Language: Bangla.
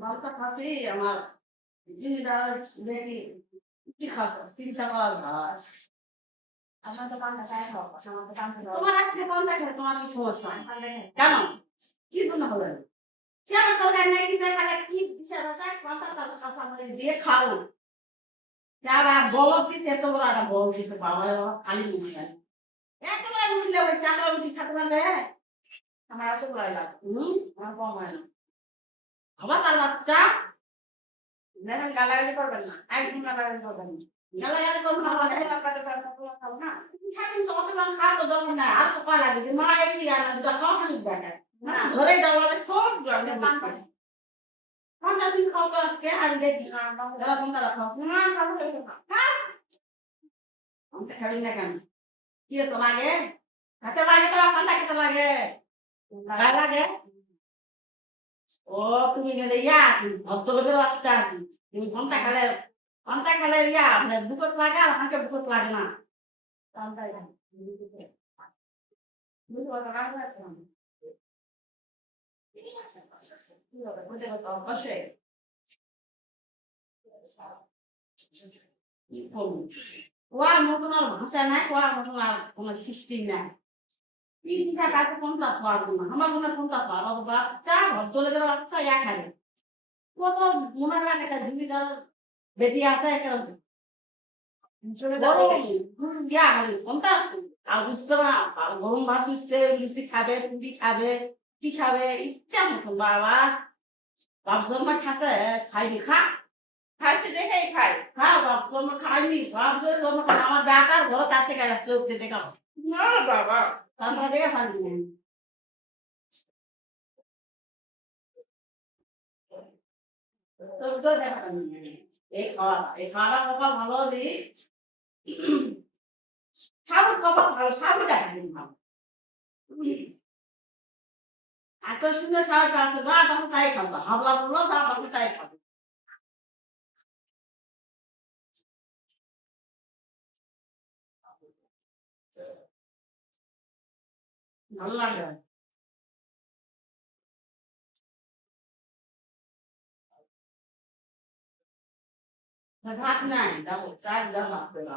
মালটা খাতেই আমার দিনটা দেখি কি খাসা ৩ টা মাল ভাত। আমার তো পান্তা খায় খাওয়া আমার তো পান্তা খাওয়া তোমার আজকে পান্তা খেলে তোমার কি সমস্যা? কেন? কি জন্য হলো? কেন তরকারি নাই কি দেখালে কি বিচার আছে? পান্তা তার কাঁচা মরিচ দিয়ে খাও। আবার বলদ দিছে এত বড় একটা বলদ দিছে বাবা খালি মুখে খায়। এত বড় উঠলে ওই চাকরা রুটি খেতে পারলে আমার এত ভয় লাগে আমার কম হয় না। আবার তার বাচ্চা দেখেন গালাগালি করবেন না একদম গালাগালি করবেন না গালাগালি করবো না আমার আমাকে। আপনাদের খাবো না খাবেন তো অত রকম খাওয়া তো দরকার নাই। আর তো কয় লাগে যে মা এমনি আর দুটা কখন দেখায়। না মানে ধরে যাওয়া লাগে সব পান্তা জলে পান্তা দিচ্ছে। পান্তা তুমি খাও তো আজকে আমি দেখি। এরা পান্তা খাও। না খাবো না হ্যাঁ? পান্তা খাবি না কেন? কি হতো লাগে? খেতে লাগে তো পান্তা খেতে লাগে। গায়ে লাগে? ও তুমি গেলে ইয়া আছি ভদ্রলোকের বাচ্চা আছি। তুমি পান্তা খেলে ইয়া আপনার বুকত লাগে আর আমাকে বুকত লাগে না। পান্তাই খাই বুঝতে পারছো না কি হবে? বুঝতে পারতো অবশ্যই। কি করবো? ওয়ার মতন আর ভাষা নাই, ওয়ার মতন আর কোনো সৃষ্টি নাই। তিন চার কাছে কোনটা পারবো না। আমার মনে হয় কোনটা পারবো বাচ্চা ভদ্রলোকের বাচ্চা ইয়া খাবে। কত মনে হয় একটা জমিদার বেটি আছে একটা চলে যাবো গরম ইয়া খালি কোনটা আছে? আর বুঝতে না আর গরম ভাত বুঝতে লুচি খাবে পুরি খাবে কি খাবে ইচ্ছা মতন বাবা বাপ জন্ম খাসে খাইনি খা খাইছে দেখেই খাই খা বাপ জন্ম খাইনি বাপ জন্ম খাই আমার বেটার ঘর আছে গায়ে চোখ দিয়ে দেখা না বাবা তারপরে দেখে ফান্দি নেই তো তো দেখা ফান্দি নেই এই খাওয়া কপাল ভালো দি সাবুত কপাল ভালো সাবুত একদিন ভালো এত সুন্দর সাবুত আছে না তখন তাই খাবো হাবলা বললো তার কাছে তাই খাবো ভালো লাগে ভাত নাই দাও চার দাও লাগবে না